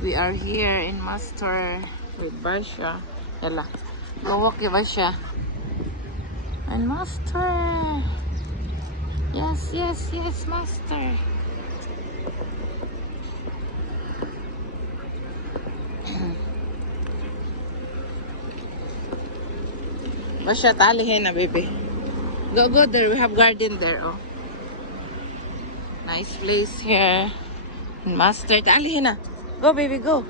We are here in Master with Basha. Yala. Go walk with Basha. And Master. Yes, yes, yes, Master. Basha, talihin na, baby. Go, go there. We have garden there, oh. Nice place here. Master, talihin na. Go, baby, go.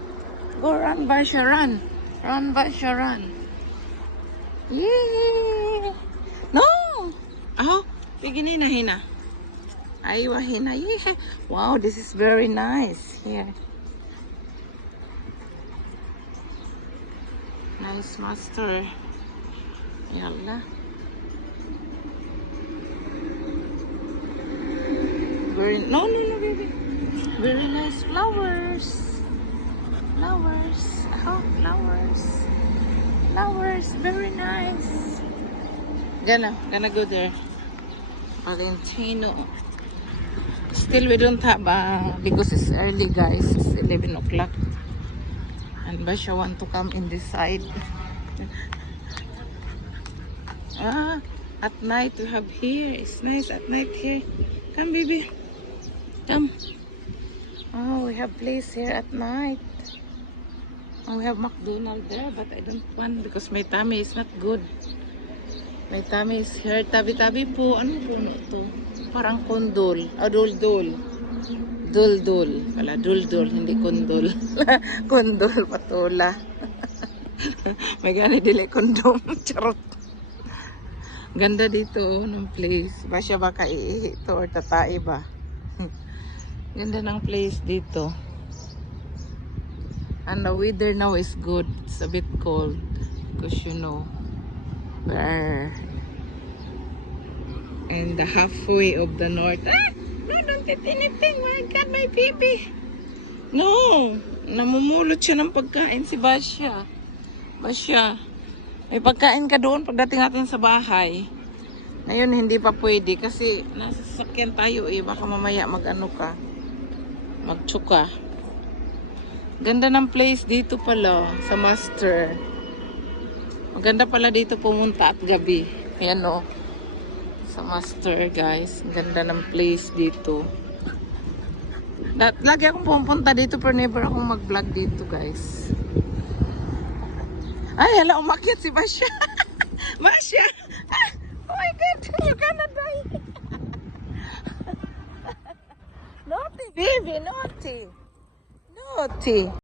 Go, run, Basha, run. Run, Basha, run. Yay! No! Oh, piginin na, hina. Aywa, hina. Yeah. Wow, this is very nice here. Nice, Master. Yalla. Very, no, baby. Very nice flowers. Flowers. Oh, flowers. Flowers. Very nice. Gonna go there. Valentino. Still, we don't have, because it's early, guys. It's 11 o'clock. And Basha want to come in this side. At night we have here. It's nice at night here. Come, baby. Come. Oh, we have place here at night. Oh, we have McDonald's there, but I don't want because my tummy is not good. My tummy is here. Tabi-tabi po. Ano puno to? Parang kondol. Dul-dul. Dul-dul. Wala, dul-dul. Hindi kondol. Kondol, patula. May gani dili kondom. Charot. Ganda dito ng place. Basya baka iihi to or tatai ba? Ganda ng place dito. And the weather now is good. It's a bit cold. Because you know, we're in the halfway of the north. No, don't eat anything. My God, my baby. No. Namumulot siya ng pagkain si Basya. Basya. May pagkain ka doon pagdating natin sa bahay. Ngayon hindi pa pwede kasi nasa sasakyan tayo eh. Baka mamaya mag-ano ka. Magtsuka. Ganda ng place dito pala sa Master. Maganda pala dito pumunta at gabi. Ayan o. Sa Master, guys. Ganda ng place dito. Lagi akong pumunta dito pero never akong mag-vlog dito, guys. Ay, hala, umakyat si Basha. Basha! Oh my God, you're gonna die. Naughty, baby, naughty. Naughty.